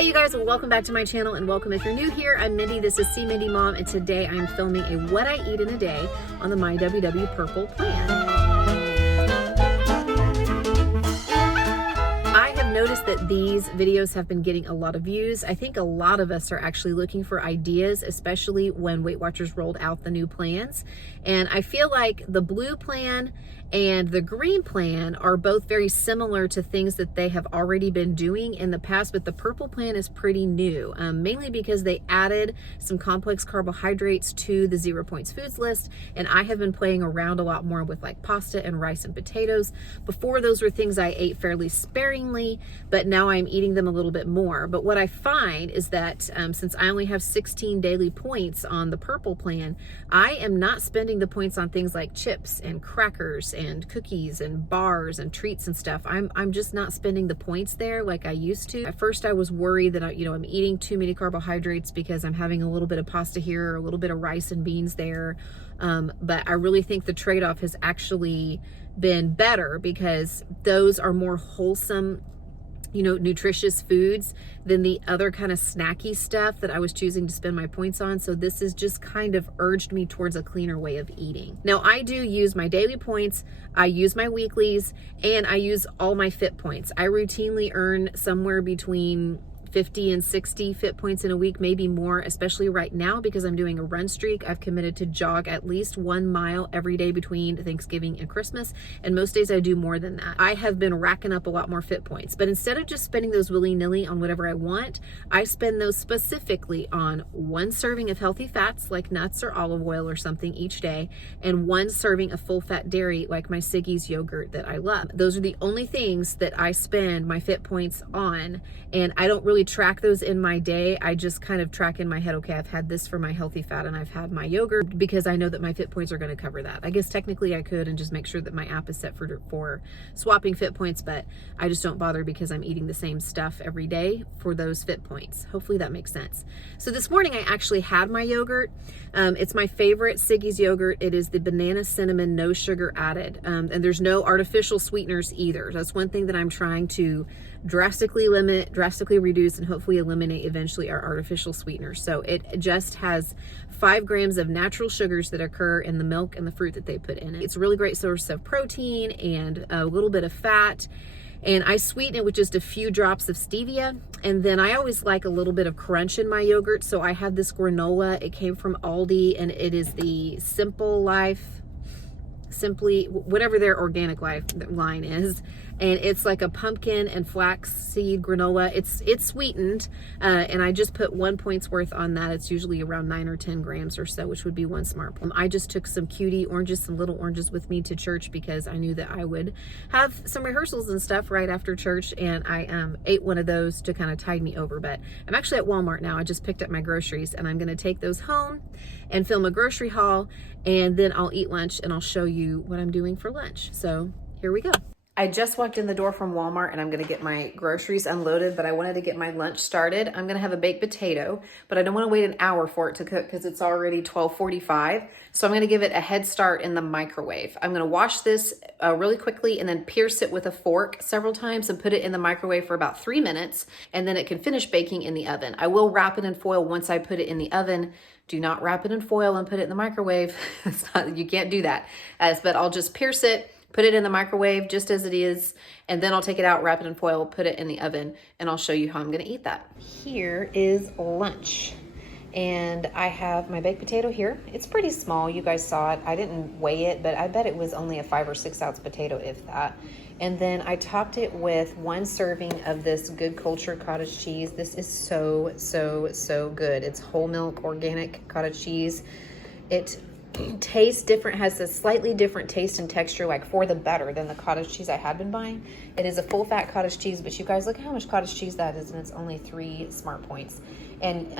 Hey you guys, well, welcome back to my channel and welcome if you're new here. I'm Mindy, this is See Mindy Mom, and today I'm filming a what I eat in a day on the Myww purple plan. I have noticed that these videos have been getting a lot of views. I think a lot of us are actually looking for ideas, especially when Weight Watchers rolled out the new plans. And I feel like the blue plan and the green plan are both very similar to things that they have already been doing in the past, but the purple plan is pretty new, mainly because they added some complex carbohydrates to the 0 Points Foods list, and I have been playing around a lot more with like pasta and rice and potatoes. Before, those were things I ate fairly sparingly, but now I'm eating them a little bit more. But what I find is that since I only have 16 daily points on the purple plan, I am not spending the points on things like chips and crackers and cookies and bars and treats and stuff. I'm just not spending the points there like I used to. At first I was worried that I'm eating too many carbohydrates because I'm having a little bit of pasta here, or a little bit of rice and beans there. But I really think the trade-off has actually been better because those are more wholesome, nutritious foods than the other kind of snacky stuff that I was choosing to spend my points on. So this has just kind of urged me towards a cleaner way of eating. Now I do use my daily points, I use my weeklies, and I use all my fit points. I routinely earn somewhere between 50 and 60 fit points in a week, maybe more, especially right now because I'm doing a run streak. I've committed to jog at least 1 mile every day between Thanksgiving and Christmas, and most days I do more than that. I have been racking up a lot more fit points, but instead of just spending those willy-nilly on whatever I want, I spend those specifically on 1 serving of healthy fats like nuts or olive oil or something each day, and 1 serving of full-fat dairy like my Siggy's yogurt that I love. Those are the only things that I spend my fit points on, and I don't really track those in my day. I just kind of track in my head, okay, I've had this for my healthy fat and I've had my yogurt, because I know that my fit points are going to cover that. I guess technically I could and just make sure that my app is set for swapping fit points, but I just don't bother because I'm eating the same stuff every day for those fit points. Hopefully that makes sense. So this morning I actually had my yogurt. It's my favorite Siggy's yogurt. It is the banana cinnamon, no sugar added, and there's no artificial sweeteners either. That's one thing that I'm trying to drastically limit, drastically reduce, and hopefully eliminate eventually our artificial sweeteners. So it just has 5 grams of natural sugars that occur in the milk and the fruit that they put in it. It's a really great source of protein and a little bit of fat. And I sweeten it with just a few drops of stevia. And then I always like a little bit of crunch in my yogurt. So I have this granola. It came from Aldi, and it is the Simply, whatever their organic life line is, and it's like a pumpkin and flax seed granola. It's sweetened, and I just put 1 point's worth on that. It's usually around 9 or 10 grams or so, which would be 1 smart point. I just took some cutie oranges, some little oranges with me to church because I knew that I would have some rehearsals and stuff right after church, and I ate one of those to kind of tide me over. But I'm actually at Walmart now. I just picked up my groceries, and I'm going to take those home and film a grocery haul, and then I'll eat lunch and I'll show you what I'm doing for lunch. So here we go. I just walked in the door from Walmart and I'm gonna get my groceries unloaded, but I wanted to get my lunch started. I'm gonna have a baked potato, but I don't wanna wait an hour for it to cook because it's already 12:45. So I'm gonna give it a head start in the microwave. I'm gonna wash this really quickly and then pierce it with a fork several times and put it in the microwave for about 3 minutes, and then it can finish baking in the oven. I will wrap it in foil once I put it in the oven. Do not wrap it in foil and put it in the microwave. You can't do that. But I'll just pierce it, put it in the microwave just as it is, and then I'll take it out, wrap it in foil, put it in the oven, and I'll show you how I'm gonna eat that. Here is lunch. And I have my baked potato here. It's pretty small, you guys saw it. I didn't weigh it, but I bet it was only a 5 or 6 ounce potato, if that. And then I topped it with 1 serving of this Good Culture cottage cheese. This is so, so, so good. It's whole milk, organic cottage cheese. It tastes different, has a slightly different taste and texture, like for the better than the cottage cheese I had been buying. It is a full fat cottage cheese, but you guys look at how much cottage cheese that is, and it's only 3 smart points. And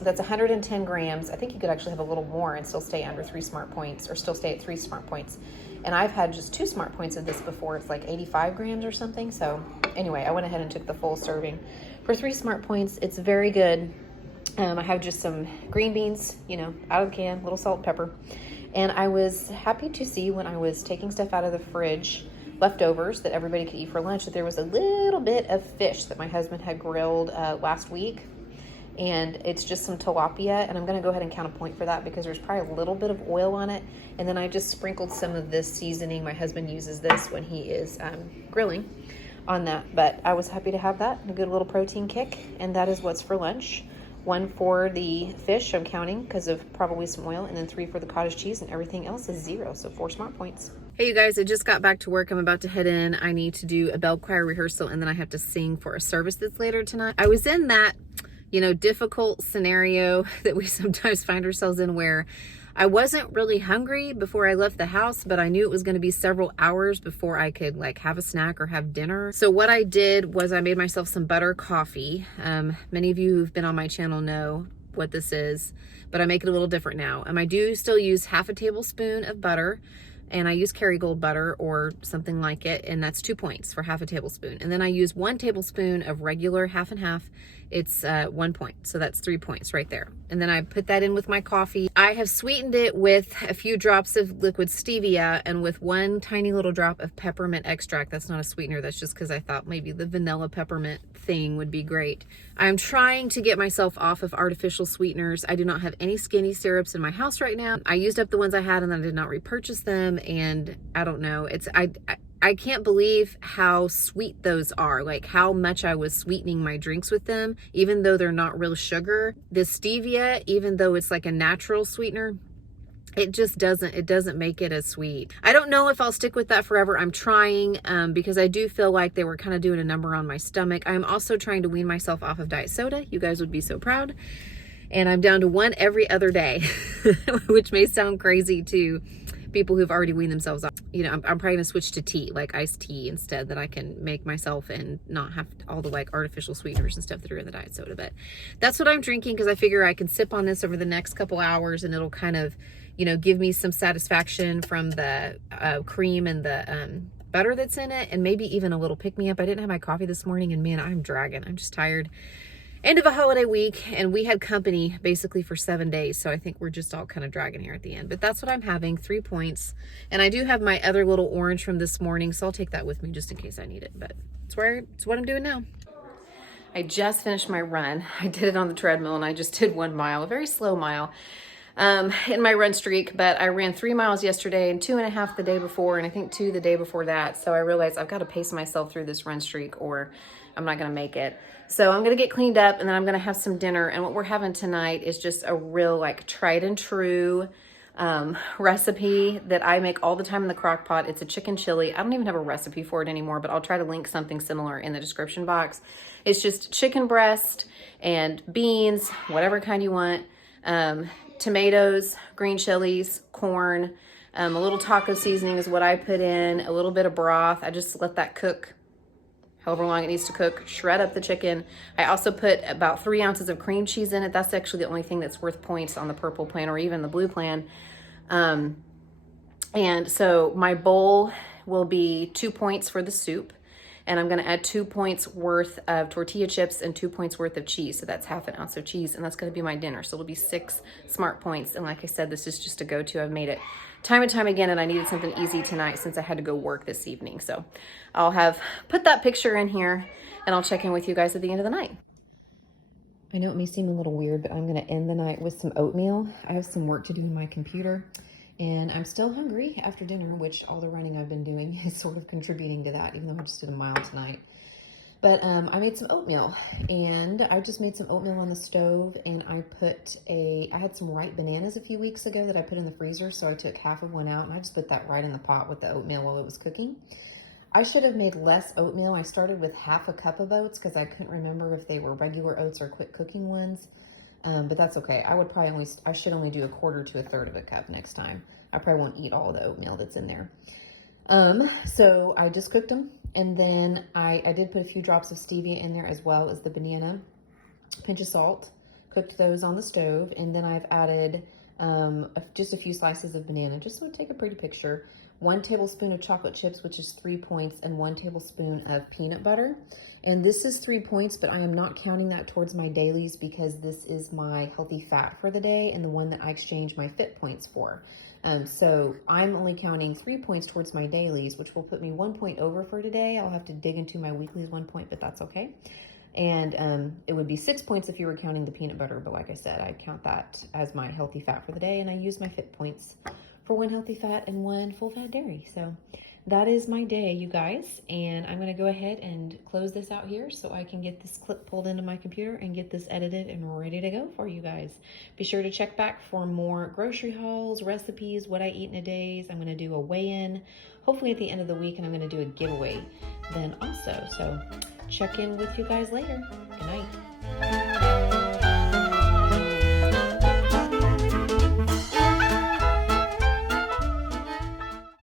that's 110 grams. I think you could actually have a little more and still stay under 3 smart points, or still stay at 3 smart points. And I've had just 2 smart points of this before. It's like 85 grams or something. So anyway, I went ahead and took the full serving for 3 smart points. It's very good. I have just some green beans, out of the can, little salt and pepper. And I was happy to see when I was taking stuff out of the fridge leftovers that everybody could eat for lunch, that there was a little bit of fish that my husband had grilled last week. And it's just some tilapia, and I'm going to go ahead and count a point for that because there's probably a little bit of oil on it. And then I just sprinkled some of this seasoning. My husband uses this when he is grilling on that. But I was happy to have that, a good little protein kick, and that is what's for lunch. 1 for the fish, I'm counting because of probably some oil, and then 3 for the cottage cheese, and everything else is 0, so 4 smart points. Hey you guys, I just got back to work. I'm about to head in. I need to do a bell choir rehearsal, and then I have to sing for a service that's later tonight. I was in that, you know, difficult scenario that we sometimes find ourselves in where I wasn't really hungry before I left the house, but I knew it was going to be several hours before I could like have a snack or have dinner. So what I did was I made myself some butter coffee. Many of you who've been on my channel know what this is, but I make it a little different now. I do still use half a tablespoon of butter, and I use Kerrygold butter or something like it, and that's 2 points for half a tablespoon. And then I use 1 tablespoon of regular half and half. It's 1 point, so that's 3 points right there. And then I put that in with my coffee. I have sweetened it with a few drops of liquid stevia and with 1 tiny little drop of peppermint extract. That's not a sweetener, that's just because I thought maybe the vanilla peppermint thing would be great. I'm trying to get myself off of artificial sweeteners. I do not have any skinny syrups in my house right now. I used up the ones I had and then I did not repurchase them, and I don't know. I can't believe how sweet those are, like how much I was sweetening my drinks with them, even though they're not real sugar. The stevia, even though it's like a natural sweetener, it just doesn't make it as sweet. I don't know if I'll stick with that forever. I'm trying because I do feel like they were kind of doing a number on my stomach. I'm also trying to wean myself off of diet soda. You guys would be so proud. And I'm down to 1 every other day, which may sound crazy to people who've already weaned themselves off. You know, I'm probably gonna switch to tea, like iced tea instead, that I can make myself and not have all the like artificial sweeteners and stuff that are in the diet soda. But that's what I'm drinking because I figure I can sip on this over the next couple hours and it'll kind of, you know, give me some satisfaction from the cream and the butter that's in it, and maybe even a little pick-me-up. I didn't have my coffee this morning, and man, I'm dragging. I'm just tired. End of a holiday week, and we had company basically for 7 days, so I think we're just all kind of dragging here at the end. But that's what I'm having, 3 points. And I do have my other little orange from this morning, so I'll take that with me just in case I need it. But it's what I'm doing now. I just finished my run. I did it on the treadmill, and I just did 1 mile, a very slow mile in my run streak. But I ran 3 miles yesterday and 2.5 the day before, and I think 2 the day before that. So I realized I've got to pace myself through this run streak or I'm not going to make it. So I'm going to get cleaned up, and then I'm going to have some dinner. And what we're having tonight is just a real like tried and true recipe that I make all the time in the crock pot. It's a chicken chili. I don't even have a recipe for it anymore, but I'll try to link something similar in the description box. It's just chicken breast and beans, whatever kind you want, tomatoes, green chilies, corn, a little taco seasoning is what I put in, a little bit of broth. I just let that cook however long it needs to cook. Shred up the chicken. I also put about 3 ounces of cream cheese in it. That's actually the only thing that's worth points on the purple plan or even the blue plan. And so my bowl will be 2 points for the soup, and I'm gonna add 2 points worth of tortilla chips and 2 points worth of cheese. So that's half an ounce of cheese, and that's gonna be my dinner. So it'll be 6 smart points. And like I said, this is just a go-to. I've made it time and time again, and I needed something easy tonight since I had to go work this evening. So I'll have put that picture in here, and I'll check in with you guys at the end of the night. I know it may seem a little weird, but I'm gonna end the night with some oatmeal. I have some work to do in my computer, and I'm still hungry after dinner, which all the running I've been doing is sort of contributing to that, even though I just did a mile tonight. But I made some oatmeal, and I just made some oatmeal on the stove, and I had some ripe bananas a few weeks ago that I put in the freezer, so I took half of one out, and I just put that right in the pot with the oatmeal while it was cooking. I should have made less oatmeal. I started with half a cup of oats because I couldn't remember if they were regular oats or quick cooking ones, but that's okay. I should only do 1/4 to 1/3 of a cup next time. I probably won't eat all the oatmeal that's in there. So I just cooked them. And then I did put a few drops of stevia in there as well as the banana, pinch of salt, cooked those on the stove. And then I've added just a few slices of banana, just so it would take a pretty picture. 1 tablespoon of chocolate chips, which is 3 points, and 1 tablespoon of peanut butter. And this is 3 points, but I am not counting that towards my dailies because this is my healthy fat for the day and the one that I exchange my fit points for. So I'm only counting 3 points towards my dailies, which will put me 1 point over for today. I'll have to dig into my weeklies 1 point, but that's okay. And it would be 6 points if you were counting the peanut butter, but like I said, I count that as my healthy fat for the day, and I use my fit points for 1 healthy fat and 1 full fat dairy. So that is my day, you guys, and I'm gonna go ahead and close this out here so I can get this clip pulled into my computer and get this edited and ready to go for you guys. Be sure to check back for more grocery hauls, recipes, what I eat in a day. I'm gonna do a weigh-in, hopefully at the end of the week, and I'm gonna do a giveaway then also. So check in with you guys later.